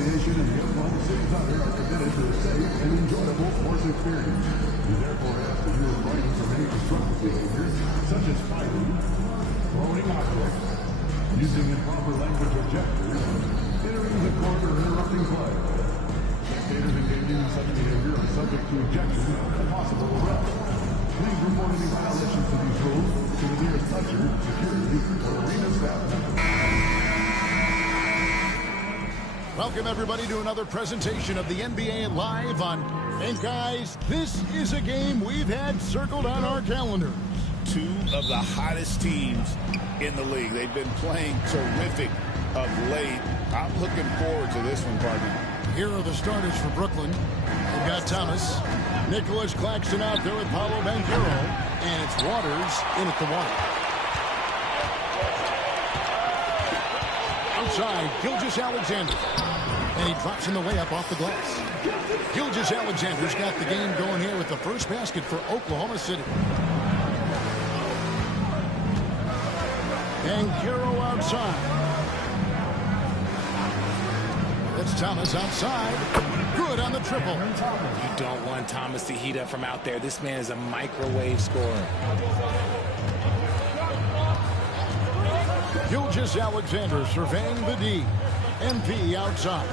Association and the Oklahoma City Thunder are committed to a safe and enjoyable sports experience. We therefore ask that you refrain from any destructive behaviors, such as fighting, throwing objects, using improper language or gestures, entering the court or interrupting play. Spectators engaging in such behavior are subject to ejection and possible arrest. Please report any violations of these rules to the nearest usher, security, or arena staff member. Welcome, everybody, to another presentation of the NBA Live on... And, guys, this is a game we've had circled on our calendars. Two of the hottest teams in the league. They've been playing terrific of late. I'm looking forward to this one, partner. Here are the starters for Brooklyn. We've got Thomas, Nicholas Claxton out there with Paolo Banchero, and it's Waters in at the one. Outside, Gilgeous-Alexander. And he drops in the layup off the glass. Gilgeous-Alexander's got the game going here with the first basket for Oklahoma City. Banchero outside. That's Thomas outside. Good on the triple. You don't want Thomas to heat up from out there. This man is a microwave scorer. Gilgeous-Alexander surveying the D. MP outside.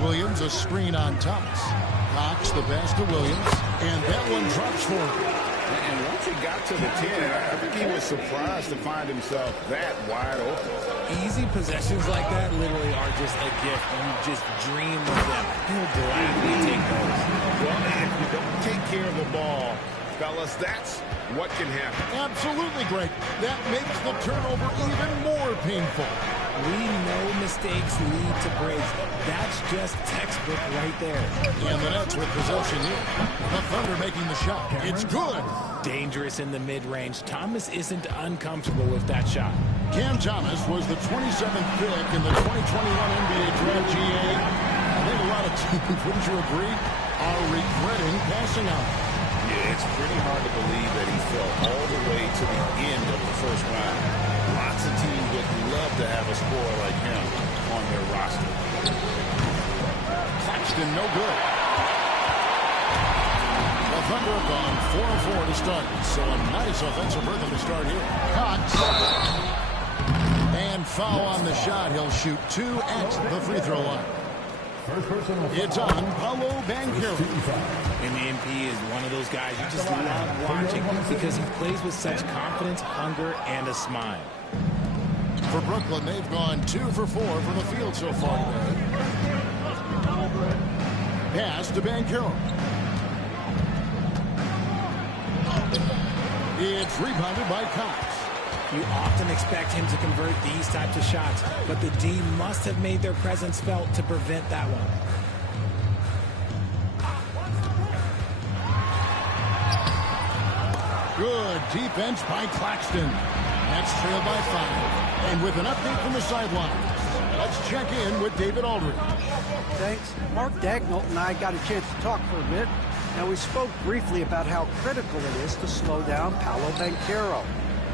Williams a screen on Thomas. Knocks the pass to Williams. And that one drops for him. And once he got to the 10, I think he was surprised to find himself that wide open. Easy possessions like that literally are just a gift. You just dream of them. He'll gladly take those. Well, if you don't take care of the ball, fellas, that's what can happen. Absolutely great. That makes the turnover even more painful. We know mistakes lead to breaks. That's just textbook right there. And the Nets with possession here. The Thunder making the shot. It's good. Dangerous in the mid-range. Thomas isn't uncomfortable with that shot. Cam Thomas was the 27th pick in the 2021 NBA Draft GA. I think a lot of teams, wouldn't you agree, are regretting passing on. Yeah, it's pretty hard to believe that he fell all the way to the end of the first round. Lots of teams would love to have a scorer like him on their roster. Claxton, no good. The Thunder have gone 4-4 to start. So a nice offensive rhythm to start here. Cox. And foul on the shot. He'll shoot two at the free throw line. It's on Paolo Banchero. And the MP is one of those guys you just love watching because he plays with such confidence, hunger, and a smile. For Brooklyn, they've gone 2 for 4 from the field so far today. Pass to Banchero. It's rebounded by Cox. You often expect him to convert these types of shots, but the D must have made their presence felt to prevent that one. Good defense by Claxton. That's trailed by 5. And with an update from the sidelines, let's check in with David Aldridge. Thanks. Mark Dagnall and I got a chance to talk for a bit. Now, we spoke briefly about how critical it is to slow down Paolo Banchero.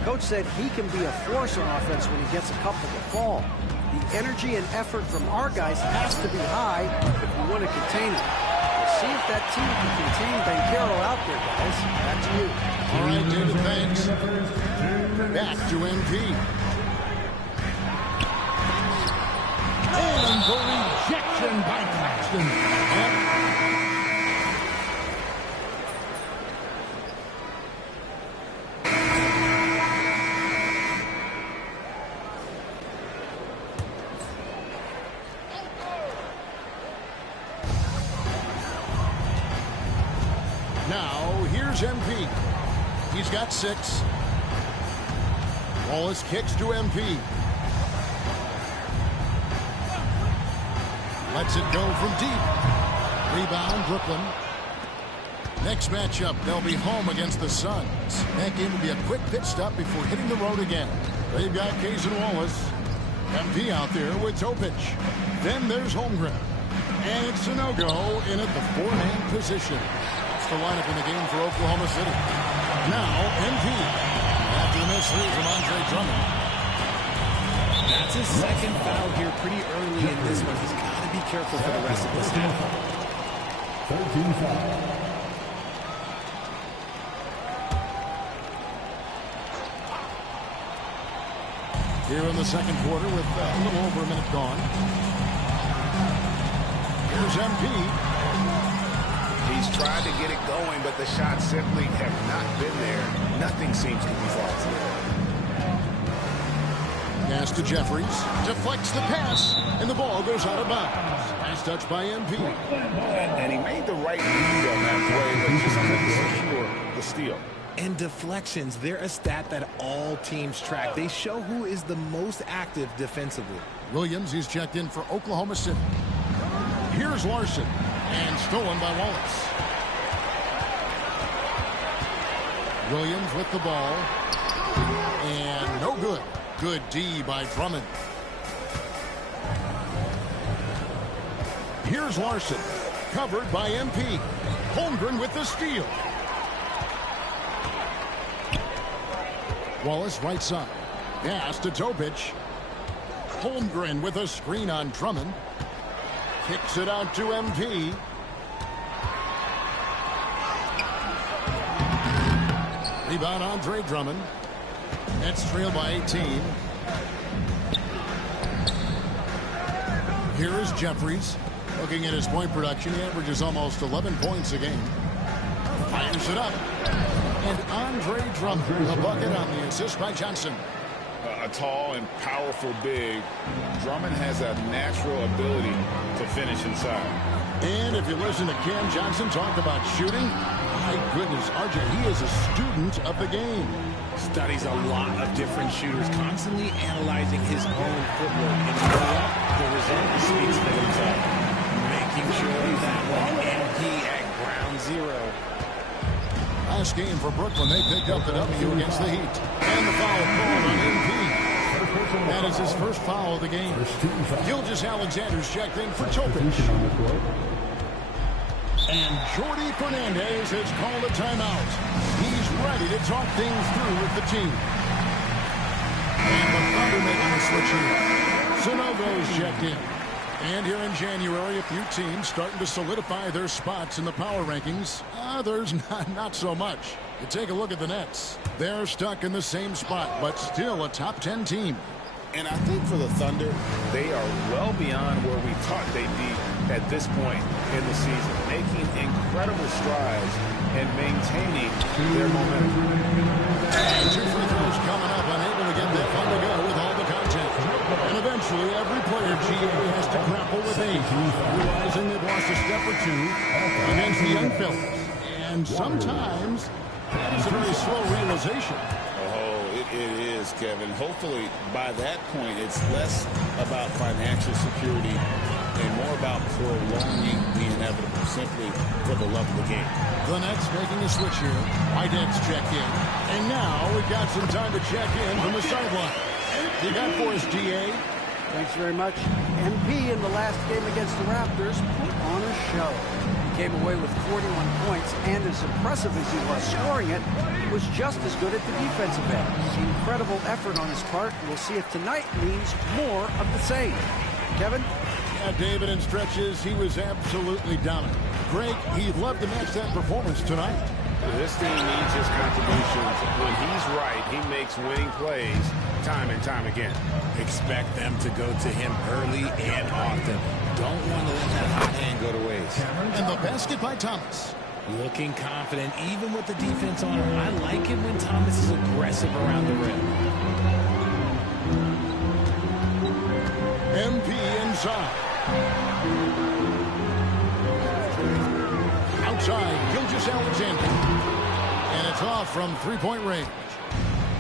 Coach said he can be a force on offense when he gets a couple to fall. The energy and effort from our guys has to be high if we want to contain him. We'll see if that team can contain Banchero out there, guys. Back to you. All right, David, thanks. Back to MP. And the rejection by Claxton. Now, here's MP. He's got 6. Wallace kicks to MP. Lets it go from deep. Rebound, Brooklyn. Next matchup, they'll be home against the Suns. That game will be a quick pit stop before hitting the road again. They've got Case and Wallace. MP out there with Topic. Then there's Holmgren. And it's a no-go in at the 4-man position. The lineup in the game for Oklahoma City. Now, MP. After the miss 3 from Andre Drummond. That That's his second foul here pretty early in this one. He's got to be careful for the rest of this half. 13 fouls. Here in the second quarter with a little over a minute gone. Here's MP. He's tried to get it going, but the shots simply have not been there. Nothing seems to be falling. Pass to Jeffries. Deflects the pass, and the ball goes out of bounds. Pass touch by MP. And he made the right read on that play, but just couldn't secure the steal. And deflections, they're a stat that all teams track. They show who is the most active defensively. Williams, he's checked in for Oklahoma City. Here's Larson, and stolen by Wallace. Williams with the ball, and no good. Good D by Drummond. Here's Larson, covered by MP. Holmgren with the steal. Wallace right side. Pass to Topic. Holmgren with a screen on Drummond. Kicks it out to MP. Rebound Andre Drummond. Nets trail by 18. Here is Jeffries. Looking at his point production, he averages almost 11 points a game. Fires it up. And Andre Drummond, the bucket on the assist by Johnson. A tall and powerful big. Drummond has a natural ability to finish inside. And if you listen to Cam Johnson talk about shooting, my goodness, RJ, he is a student of the game. Studies a lot of different shooters, constantly analyzing his own footwork. And you know what? The result speaks for himself. Making sure that one MP at ground zero. Last game for Brooklyn, they picked up the W against the Heat. And the foul called on MP. That is his first foul of the game. Gilgeous-Alexander's checked in for Topic. And Jordi Fernandez has called a timeout. He's ready to talk things through with the team. And the Thunder making a switch here. Sanogo's checked in. And here in January, a few teams starting to solidify their spots in the power rankings. Others, not so much. You take a look at the Nets. They're stuck in the same spot, but still a top 10 team. And I think for the Thunder, they are well beyond where we thought they'd be at this point in the season, making incredible strides and maintaining their momentum. And two free throws coming up, unable to get that one to go with all the contact. And eventually, every player GA has to grapple with age, realizing they've lost a step or two against the young fellas. And sometimes that is a very slow realization. It is, Kevin. Hopefully, by that point, it's less about financial security and more about prolonging the inevitable, simply for the love of the game. The Nets making a switch here. Whitehead's checked in. And now we've got some time to check in from the sideline. You got for us, GA. Thanks very much. MP in the last game against the Raptors put on a show. He came away with 41 points, and as impressive as he was scoring it, he was just as good at the defensive end. Incredible effort on his part. We'll see if tonight means more of the same. Kevin? Yeah, David, in stretches, he was absolutely dominant. Greg, he'd love to match that performance tonight. This team needs his contributions. When he's right, he makes winning plays time and time again. Expect them to go to him early and often. Don't want to let that hot hand go to waste. And the basket by Thomas. Looking confident, even with the defense on him. I like it when Thomas is aggressive around the rim. MP inside. Outside, Gilgeous-Alexander. And it's off from three-point range.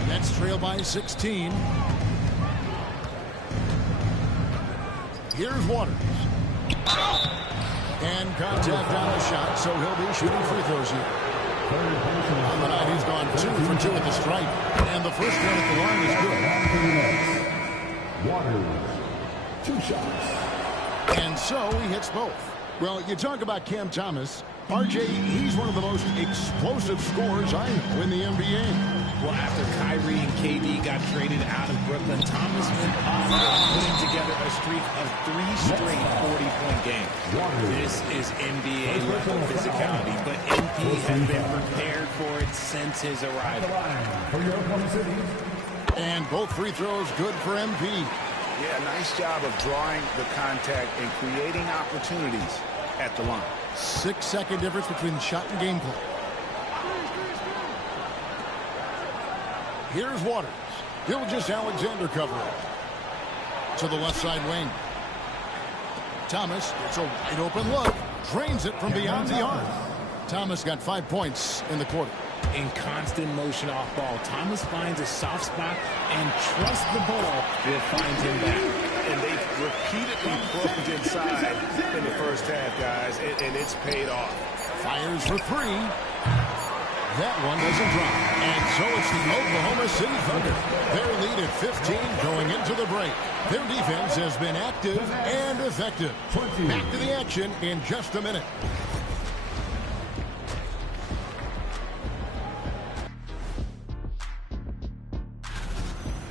Nets trail by 16. Here's Waters. And contact on the shot, so he'll be shooting free throws here. On the night, he's gone 2 for 2 at the stripe. And the first one at the line is good. Waters, 2 shots. And so he hits both. Well, you talk about Cam Thomas. RJ, he's one of the most explosive scorers I know in the NBA. Well, after Kyrie and KD got traded out of Brooklyn, Thomas went off, putting together a streak of 3 straight 40-point games. This is NBA-level physicality, but MP has been prepared for it since his arrival. And both free throws good for MP. Yeah, nice job of drawing the contact and creating opportunities at the line. 6-second difference between the shot and game clock. Here's Waters. Gilgeous Alexander covering. To the left side wing. Thomas gets a wide open look. Drains it from beyond the arc. Thomas got 5 points in the quarter. In constant motion off ball, Thomas finds a soft spot and trusts the ball will find him back. And they've repeatedly probed inside in the first half, guys, and it's paid off. Fires for 3. That one doesn't drop. And so it's the Oklahoma City Thunder. Their lead at 15 going into the break. Their defense has been active and effective. Back to the action in just a minute.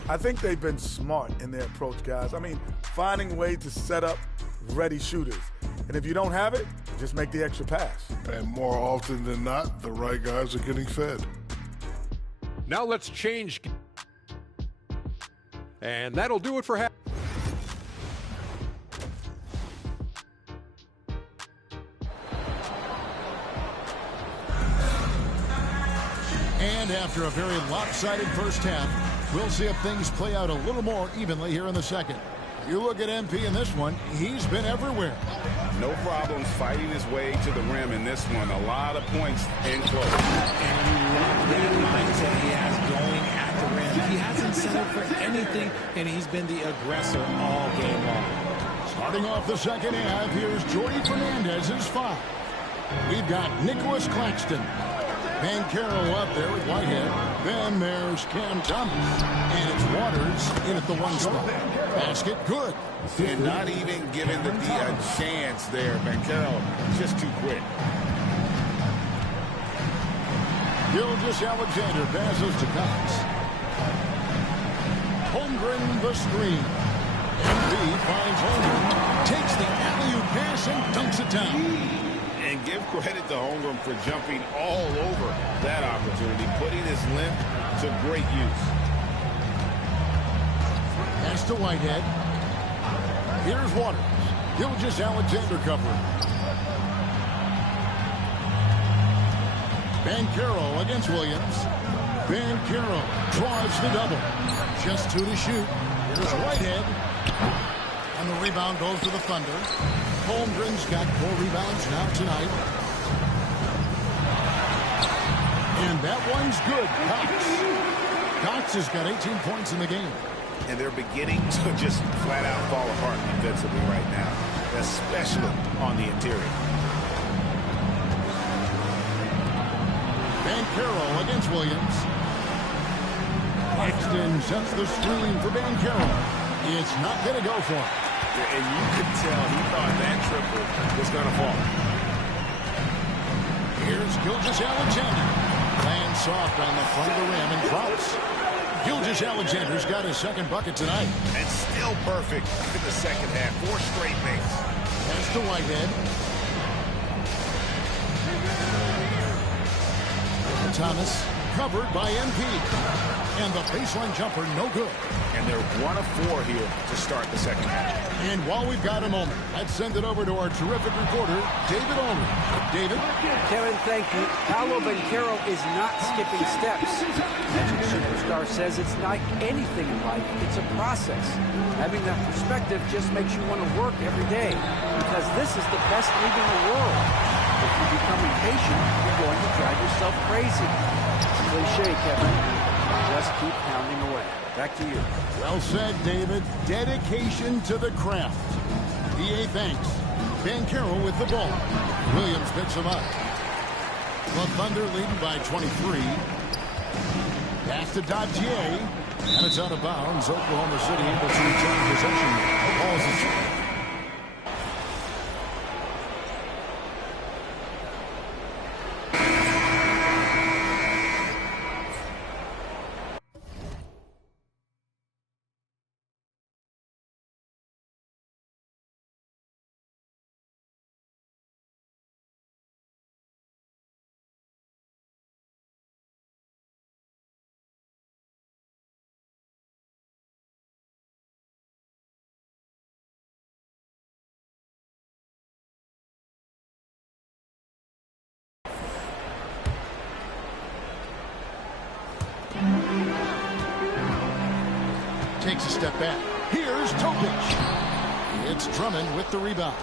I think they've been smart in their approach, guys. I mean, finding ways to set up ready shooters. And if you don't have it, just make the extra pass. And more often than not, the right guys are getting fed. Now let's change. And that'll do it for half. And after a very lopsided first half, we'll see if things play out a little more evenly here in the second. You look at MP in this one, he's been everywhere. No problems fighting his way to the rim in this one. A lot of points in close. And you love that mindset he has going at the rim. He hasn't settled for anything, and he's been the aggressor all game long. Starting off the second half, here's Jordy Fernandez's 5. We've got Nicholas Claxton. Banchero up there with Whitehead. Then there's Cam Thomas. And it's Waters in at the 1 spot. Basket good. And not even giving the D a chance there. Banchero just too quick. Gilgeous Alexander passes to Cox. Holmgren the screen. MP finds Holmgren. Takes the alley-oop pass and dunks it down. And give credit to Holmgren for jumping all over that opportunity, putting his length to great use. Pass to Whitehead. Here's Waters. Gilgeous Alexander covering. Banchero against Williams. Banchero draws the double. Just 2 to shoot. Here's Whitehead. And the rebound goes to the Thunder. Holmgren's got 4 rebounds now tonight. And that one's good. Cox has got 18 points in the game. And they're beginning to just flat out fall apart defensively right now, especially on the interior. Banchero against Williams. Claxton sets the screen for Banchero. It's not going to go for him. And you could tell he thought that triple was going to fall. Here's Gilgeous Alexander. Lands soft on the front of the rim and drops. Gilgeous Alexander's got his second bucket tonight. And still perfect in the second half. 4 straight makes. Pass to Whitehead. Thomas covered by MP. And the baseline jumper no good. And they're 1 of 4 here to start the second half. And while we've got a moment, let's send it over to our terrific reporter, David Ulrich. David? Kevin, thank you. Paolo Banchero is not skipping steps. Magic Superstar says it's like anything in life. It's a process. Having that perspective just makes you want to work every day because this is the best league in the world. If you become impatient, you're going to drive yourself crazy. Cliche, Kevin. Just keep pounding away. Back to you. Well said, David. Dedication to the craft. EA thanks. Banchero with the ball. Williams picks him up. The Thunder leading by 23. Pass to Dottier. And it's out of bounds. Oklahoma City able to return possession. Ball's a step back. Here's Topic. It's Drummond with the rebound.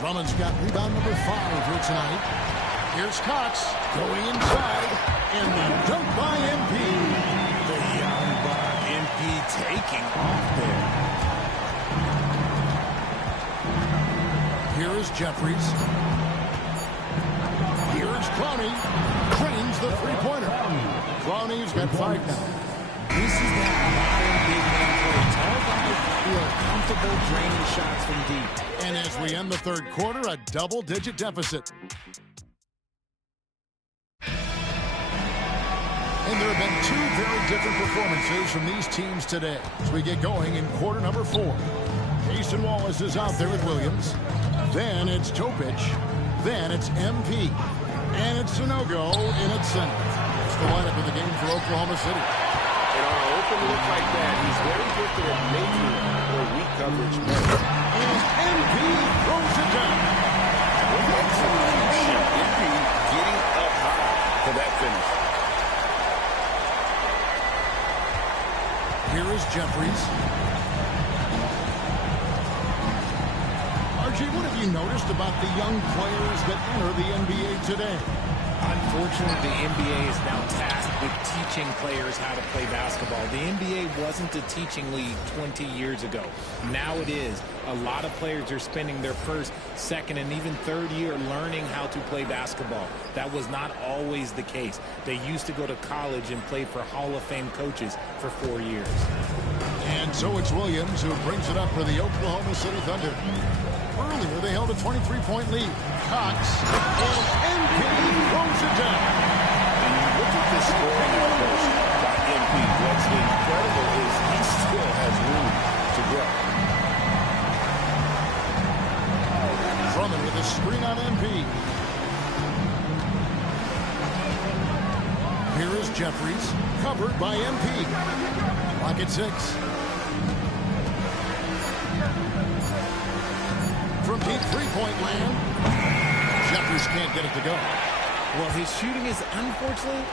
Drummond's got rebound number 5 here tonight. Here's Cox going inside, and the dunk by MP. The young buck, MP taking off there. Here is Jeffries. Here's Clowney. Drains the three-pointer. Clowney's got 5 now. This is that modern big man play. Tall guys who are comfortable draining shots from deep. And as we end the third quarter, a double-digit deficit. And there have been 2 very different performances from these teams today as we get going in quarter number 4. Jason Wallace is out there with Williams. Then it's Topic. Then it's MP. And it's Sanogo in its center. It's the lineup of the game for Oklahoma City. And on an open look like that, he's very gifted at making the weak coverage better. And MP throws it down. With execution, MP getting up high for that finish. Here is Jeffries. RG, what have you noticed about the young players that enter the NBA today? Unfortunately, the NBA is now tasked with teaching players how to play basketball. The NBA wasn't a teaching league 20 years ago. Now it is. A lot of players are spending their first, second, and even third year learning how to play basketball. That was not always the case. They used to go to college and play for Hall of Fame coaches for 4 years. And so it's Williams who brings it up for the Oklahoma City Thunder. Earlier, they held a 23-point lead. Cox and MP throws it down. And you look at the scoring approach by MP. What's incredible is he still has room to grow. Drummond with a screen on MP. Here is Jeffries, covered by MP. Clock at 6. From deep three-point land, Jeffries can't get it to go. Well, his shooting is unfortunately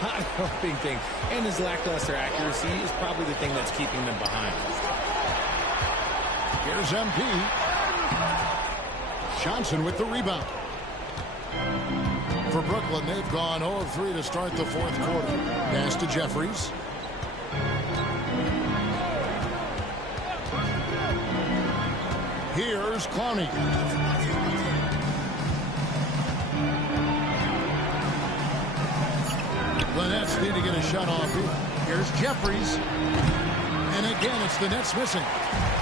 not helping things, and his lackluster accuracy is probably the thing that's keeping them behind. Here's MP. Johnson with the rebound. For Brooklyn, they've gone 0 of 3 to start the fourth quarter. Pass to Jeffries. Here's Clowney. The Nets need to get a shot off here. Here's Jeffries. And again, it's the Nets missing.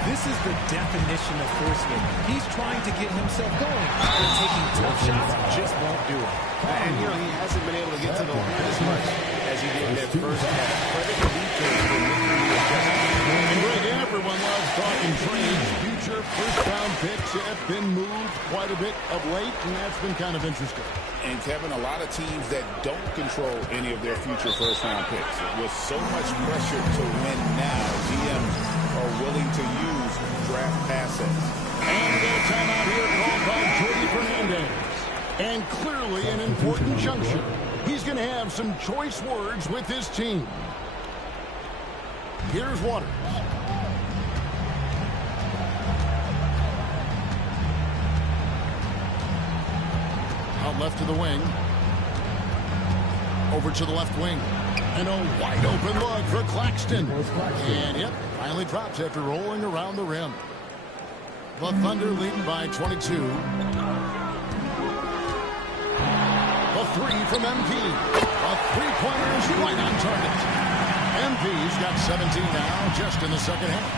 This is the definition of forcing. He's trying to get himself going, but taking tough shots just won't do it. And, you know, he hasn't been able to get to the line as much as he did in that first half. Credit to Detroit for making the adjustment. And Greg, everyone loves talking trades. Future first-round picks have been moved quite a bit of late, and that's been kind of interesting. And, Kevin, a lot of teams that don't control any of their future first-round picks. With so much pressure to win now, GMs are willing to use draft assets. And a timeout here called by Jordy Fernandez. And clearly an important juncture. He's going to have some choice words with his team. Here's Waters. Out left to the wing. Over to the left wing. And a wide open look for Claxton. And yep, finally drops after rolling around the rim. The Thunder leading by 22. A 3 from MP. A three-pointer is right on target. MP's got 17 now just in the second half.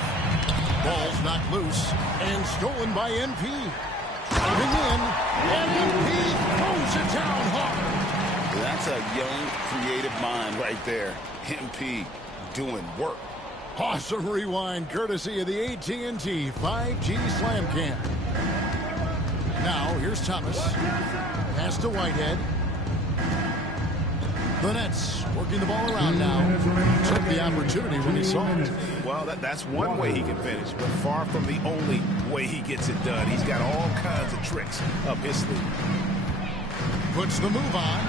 Ball's knocked loose and stolen by MP. Driving in, and MP throws it down hard. That's a young, creative mind right there. MP doing work. Awesome rewind courtesy of the AT&T 5G Slam Cam. Now, here's Thomas. Pass to Whitehead. The Nets working the ball around now. Took the opportunity when he saw it. Well, that's one way he can finish, but far from the only way he gets it done. He's got all kinds of tricks up his sleeve. Puts the move on.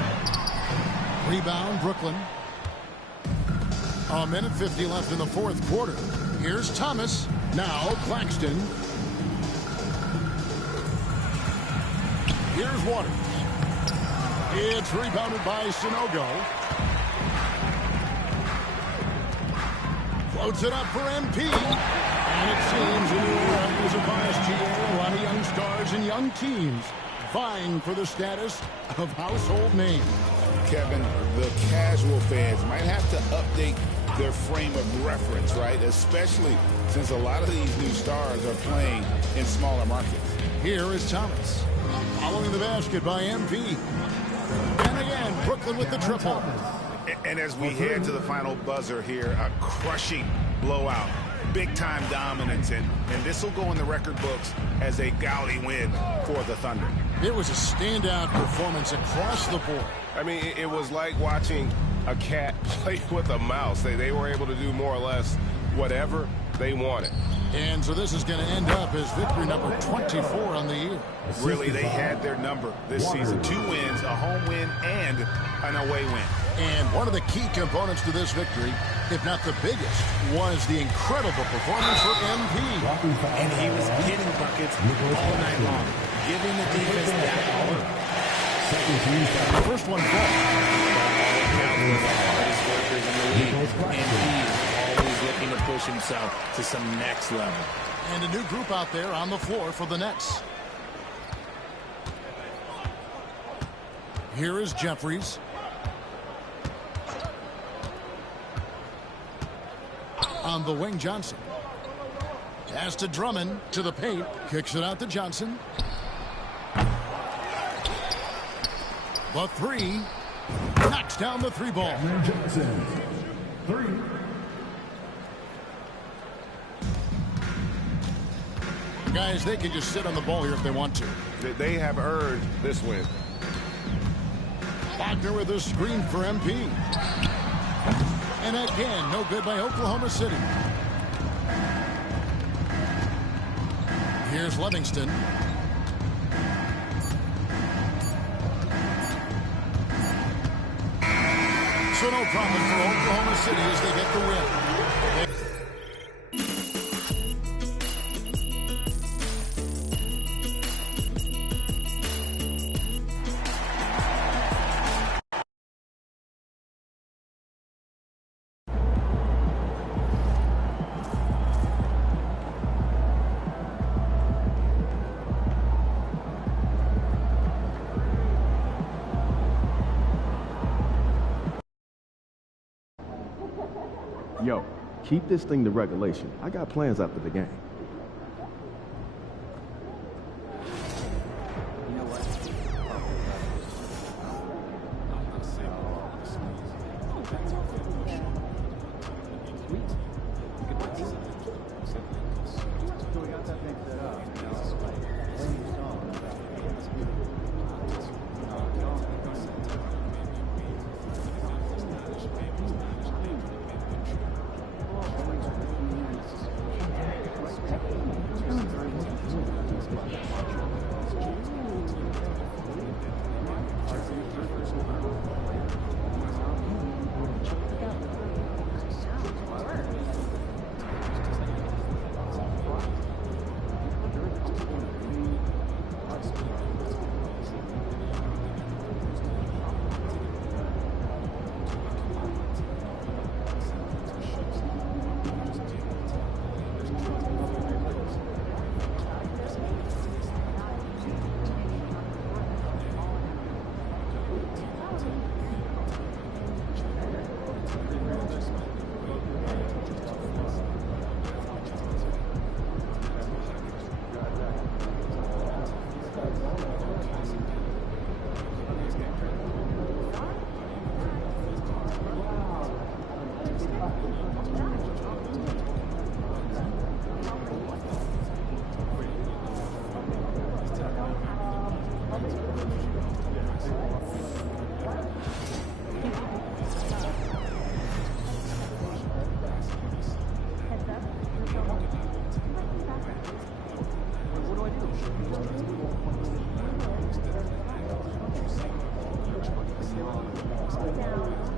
Rebound, Brooklyn. A minute 50 left in the fourth quarter. Here's Thomas. Now Claxton. Here's Waters. It's rebounded by Sonogo. Floats it up for MP. And it seems a new era is upon SGA. A lot of young stars and young teams vying for the status of household name. Kevin, the casual fans might have to update their frame of reference, right? Especially since a lot of these new stars are playing in smaller markets. Here is Thomas. Following the basket by MP. And again, Brooklyn with the triple. And as we head to the final buzzer here, a crushing blowout. Big-time dominance, and this will go in the record books as a gaudy win for the Thunder. It was a standout performance across the board. I mean, it was like watching a cat play with a mouse. They were able to do more or less whatever they wanted. And so this is going to end up as victory number 24 on the year. Really, they had their number this season. 2 wins, a home win, and an away win. And one of the key components to this victory, if not the biggest, was the incredible performance for MP. And he was hitting buckets all night long, giving the defense that power. The first one fall. One of the hardest workers in the league, and he is always looking to push himself to some next level. And a new group out there on the floor for the Nets. Here is Jeffries. On the wing, Johnson. Pass to Drummond, to the paint. Kicks it out to Johnson. The three. Knocks down the 3 ball. Johnson, 3. Guys, they can just sit on the ball here if they want to. They have earned this win. Wagner with a screen for MP. And again, no good by Oklahoma City. Here's Livingston. So no problem for Oklahoma City as they get the win. Yo, keep this thing to regulation. I got plans after the game. Down.